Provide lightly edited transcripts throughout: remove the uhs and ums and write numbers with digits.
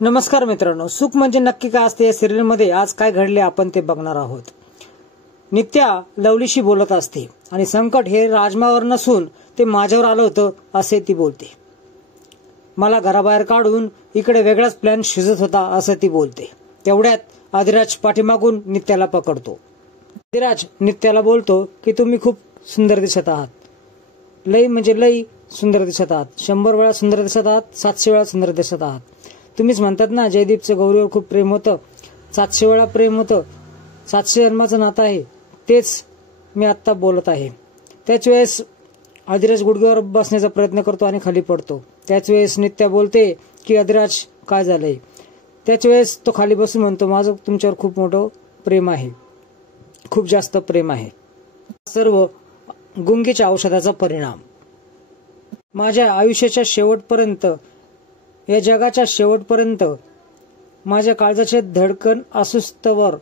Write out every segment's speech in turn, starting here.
नमस्कार मित्रांनो, सुख म्हणजे नक्की काय असते या सिरियल मध्ये आज काय घडले आपण ते बघणार आहोत। नित्या लवलीशी बोलत असते आणि संकट हे राजमावर नसून ते माझ्यावर आलं होतं असे ती बोलते। मला घराबाहेर काढून इकडे वेगळाच प्लॅन शिजत होता असं ती बोलते। तेवढ्यात आदिराज पाठीमागून नित्याला पकडतो। आदिराज नित्याला बोलतो की तुम्ही खूप सुंदर दिसत आहात, लई म्हणजे लई सुंदर दिसत आहात, 100 वेळा सुंदर दिसत आहात, 700 वेळा सुंदर दिसत आहात। तुम्हीच म्हणतात ना जयदीपचं गौरीवर खूप प्रेम होतं, 700 वेळा प्रेम होतं, 700 जन्माचं नातं आहे, तेच मी आत्ता बोलत आहे। त्याच वेळेस आदिराज गुडघ्यावर बसण्याचा प्रयत्न करतो आणि खाली पडतो। त्याच वेळेस नित्या बोलते की आदिराज काय झालंय। त्याच वेळेस तो खाली बसून म्हणतो माझं तुमच्यावर खूप मोठं प्रेम आहे, खूप जास्त प्रेम आहे। सर्व गुंगीच्या औषधाचा परिणाम। माझ्या आयुष्याच्या शेवटपर्यंत, या जगाच्या शेवटपर्यंत माझ्या काळजाचे धडकन असुस्तवर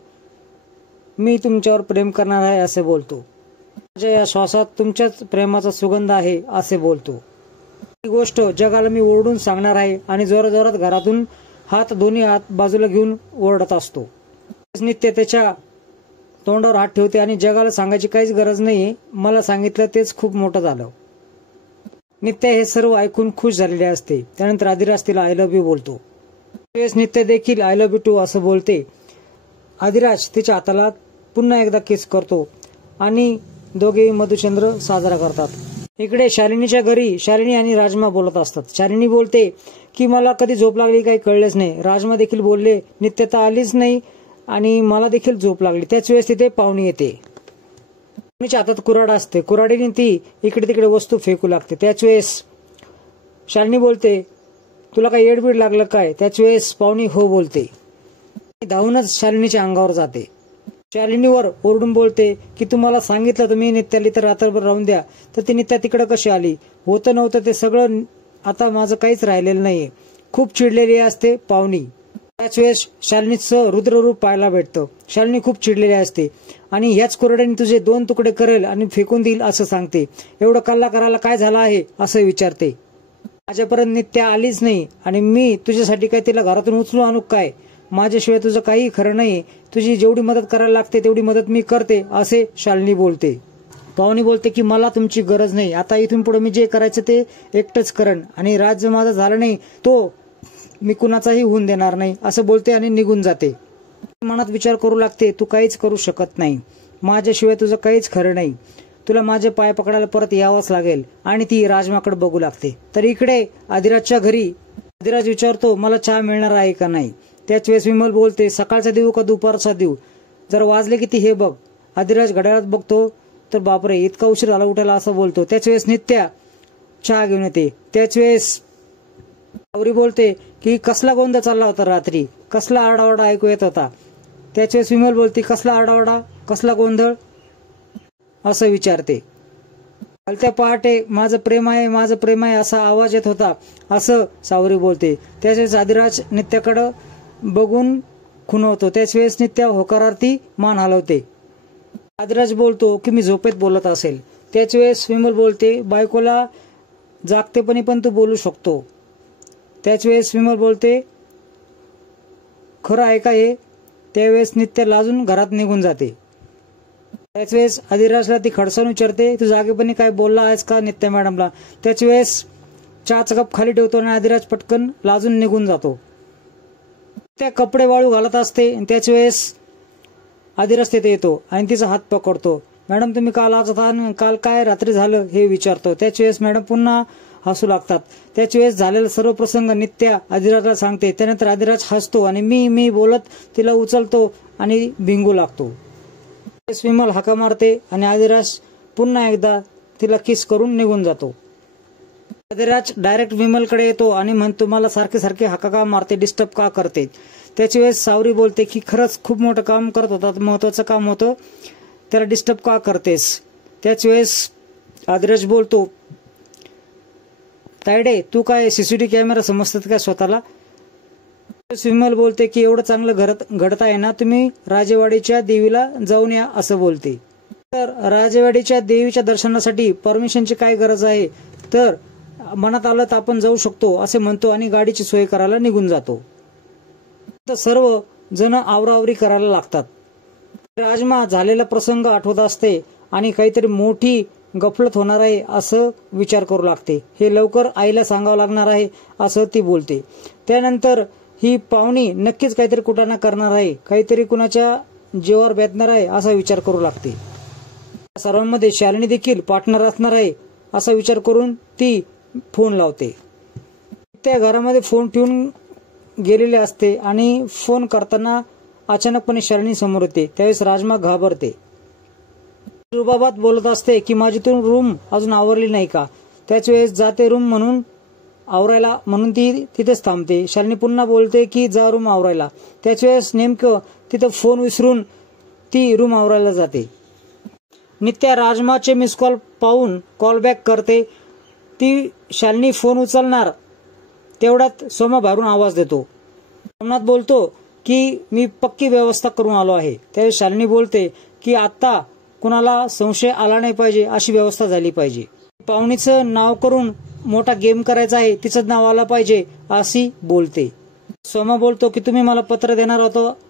मी तुमच्यावर प्रेम करणार आहे असे बोलतो। माझ्या या श्वासात तुमच्याच प्रेमाचा सुगंध आहे असे बोलतो। ही गोष्ट जगाला मी ओरडून सांगणार आहे आणि जोराजोरात घरातून दोन्ही हात बाजूला घेऊन ओरडत असतो। नित्य त्याच्या तोंडावर हात ठेवते आणि जगाला सांगायची काहीच गरज नाही, मला सांगितलं तेच खूप मोठं झालं। नित्या हे सर्व ऐकून खुश झालेले असते। त्यानंतर आदिराज तिला आय लव्ह यू बोलतो। त्यावेळेस नित्या देखील आय लव्ह यू टू असं बोलते। आदिराज तिच्या हाताला पुन्हा एकदा किस करतो आणि दोघेही मधुचंद्र साजरा करतात। इकडे शालिनीच्या घरी शालिनी आणि राजमा बोलत असतात। शालिनी बोलते की मला कधी झोप लागली काही कळलेच नाही। राजमा देखील बोलले नित्या तर आलीच नाही आणि मला देखील झोप लागली। त्याच वेळेस तिथे पाहुणी येते। पाहुणीच्या हातात कुऱ्हाड असते, कुऱ्हाडीने ती इकडे तिकडे वस्तू फेकू लागते। त्याच वेळेस शालिनी बोलते तुला काही येडबीड लागलं काय। त्याच वेळेस पाहुणी हो बोलते, धावूनच शालिनीच्या अंगावर जाते। शालिनीवर ओरडून बोलते की तुम्हाला सांगितलं तुम्ही नित्याला तर रात्रभर राहून द्या, तर ती नित्या तिकडे कशी आली। होतं नव्हतं ते सगळं आता माझं काहीच राहिलेलं नाहीये। खूप चिडलेली असते पाहुणी। त्याच वेळेस शालिनीचं रुद्ररूप पाहायला भेटतं। शालिनी खूप चिडलेली असते आणि ह्याच कुऱ्हाडीने तुझे 2 तुकडे करेल आणि फेकून देईल असं सांगते। एवढं कल्ला करायला काय झालं आहे असं विचारते। माझ्यापर्यंत नित्या आलीच नाही आणि मी तुझ्यासाठी काय तिला घरातून उचलून आणू काय। माझ्याशिवाय तुझं काही खरं नाही, तुझी जेवढी मदत करायला लागते तेवढी मदत मी करते असे शालिनी बोलते। पाहुणी बोलते की मला तुमची गरज नाही, आता इथून पुढे मी जे करायचं ते एकटंच करण आणि राज्य माझं झालं नाही तो मी कुणाचाही होऊन देणार नाही असं बोलते आणि निघून जाते। मनात विचार करू लागते तू काहीच करू शकत नाही, माझ्याशिवाय तुझं काहीच खरं नाही, तुला माझे पाय पकडायला परत यावंच लागेल आणि ती राजमाकडे बघू लागते। तर इकडे आदिराजच्या घरी आदिराज विचारतो मला चहा मिळणार आहे का नाही। त्याच वेळेस विमल बोलते सकाळचा देऊ का दुपारचा देऊ, जर वाजले किती हे बघ। आदिराज घड्याळात बघतो तर बापरे इतका उशीर झाला उठायला असं बोलतो। त्याच वेळेस नित्या चहा घेऊन येते। त्याच वेळेस गौरी बोलते की कसला गोंधळ चालला होता रात्री, कसला आरडाओरडा ऐकू येत होता। त्याच वेळेस विमल बोलते कसला आरडाओरडा, कसला गोंधळ असं विचारते। भलत्या पहाटे माझं प्रेम आहे, माझं प्रेम आहे असा आवाज येत होता असं सावरी बोलते। त्याच वेळेस आदिराज नित्याकडे बघून खुणवतो। त्याच वेळेस नित्या होकारार्थी मान हलवते। आदिराज बोलतो की मी झोपेत बोलत असेल। त्याच वेळेस विमल बोलते बायकोला जागतेपणी पण तू बोलू शकतो। त्याच वेळेस विमल बोलते खरं आहे का हे। त्यावेळेस नित्या लाजून घरात निघून जाते। त्याच वेळेस आदिराजला ती खडसावून विचारते तू जागेपणी काय बोलला आहेस का नित्या मॅडमला। त्याच वेळेस चहाचा कप खाली ठेवतो आणि आदिराज पटकन लाजून निघून जातो। त्या कपडे वाळू घालत असते। त्याच वेळेस आदिराज तिथे येतो आणि तिचा हात पकडतो। मॅडम तुम्ही काल आज होता, काल काय रात्री झालं हे विचारतो। त्याच वेळेस मॅडम पुन्हा हसू लागतात। त्याच वेळेस झालेला सर्व प्रसंग नित्या आदिराजला सांगते। त्यानंतर आदिराज हसतो आणि मी बोलत तिला उचलतो आणि भिंगू लागतो। विमल हाका मारते आणि आदिराज पुन्हा एकदा तिला किस करून निघून जातो। आदिराज डायरेक्ट विमलकडे येतो आणि म्हणतो मला सारखे सारखे हाका का मारते, डिस्टर्ब का करते। त्याच्या वेळेस सावरी बोलते की खरंच खूप मोठं काम करत होता, महत्वाचं काम होतं, त्याला डिस्टर्ब का करतेस। त्याच वेळेस आदिराज बोलतो तायडे तू काय सीसीटीव्ही कॅमेरा समजतात का स्वतःला। विमल बोलते की एवढं चांगलं घडत आहे ना, तुम्ही राजेवाडीच्या देवीला जाऊन या असं बोलते। तर राजेवाडीच्या देवीच्या दर्शनासाठी परमिशनची काय गरज आहे, तर मनात आलं तर आपण जाऊ शकतो असे म्हणतो आणि गाडीची सोय करायला निघून जातो। तर सर्व जण आवरावरी करायला लागतात. राजमा झालेला प्रसंग आठवत असते आणि काहीतरी मोठी गफलत होणार आहे असं विचार करू लागते. हे लवकर आईला सांगावं लागणार आहे असं ती बोलते. त्यानंतर ही पाहुणी नक्कीच काहीतरी कुटाणा करणार आहे, काहीतरी कुणाच्या जीवावर बेतणार आहे असा विचार करू लागते. सर्वांमध्ये शालिनी देखील पार्टनर असणार आहे असा विचार करून ती फोन लावते. त्या घरामध्ये फोन ठेवून गेलेले असते आणि फोन करताना अचानकपणे शालिनी समोर येते. त्यावेळेस राजमा घाबरते. रुबाबात बोलत असते की माझी तू रूम अजून आवरली नाही का. त्याच वेळेस जाते रूम म्हणून आवरायला म्हणून ती तिथेच थांबते. शालिनी पुन्हा बोलते की जा रूम आवरायला. त्याच वेळेस नेमकं तिथं फोन विसरून ती रूम आवरायला जाते. नित्या राजमाचे मिस कॉल पाहून कॉल बॅक करते. ती शालिनी फोन उचलणार तेवढ्यात सोमा बाहेरून आवाज देतो. सोमनाथ बोलतो की मी पक्की व्यवस्था करून आलो आहे. त्यावेळेस शालिनी बोलते की आता कुणाला संशय आला नाही पाहिजे अशी व्यवस्था झाली पाहिजे. पाहुणीचं नाव करून मोठा गेम करायचा आहे, तिचं नाव आलं पाहिजे अशी बोलते. सोमा बोलतो की तुम्ही मला पत्र देणार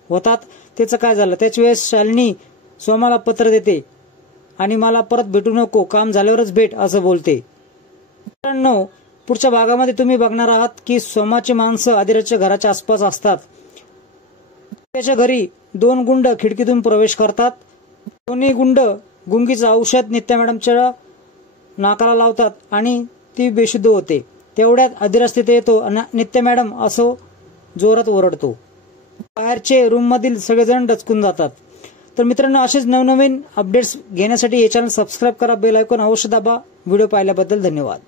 होतात त्याचं काय झालं. त्याच वेळेस शालिनी सोमाला पत्र देते आणि मला परत भेटू नको, काम झाल्यावरच भेट असं बोलते. मित्रांनो, पुढच्या भागामध्ये तुम्ही बघणार आहात की सोमाची माणसं आदिराजच्या घराच्या आसपास असतात. त्याच्या घरी 2 गुंड खिडकीतून प्रवेश करतात. दोन्ही गुंड गुंगीचं औषध नित्या मॅडमच्या नाकाला लावतात आणि ती बेशुद्ध होते. तेवढ्यात आदिराज तिथे येतो आणि नित्या मॅडम असं जोरात ओरडतो. बाहेरचे रूम मधील सगळेजण डचकून जातात. तर मित्रांनो, असेच नवनवीन अपडेट्स घेण्यासाठी हे चॅनल सबस्क्राईब करा, बेल आयकॉन अवश्य दाबा. व्हिडिओ पाहिल्याबद्दल धन्यवाद.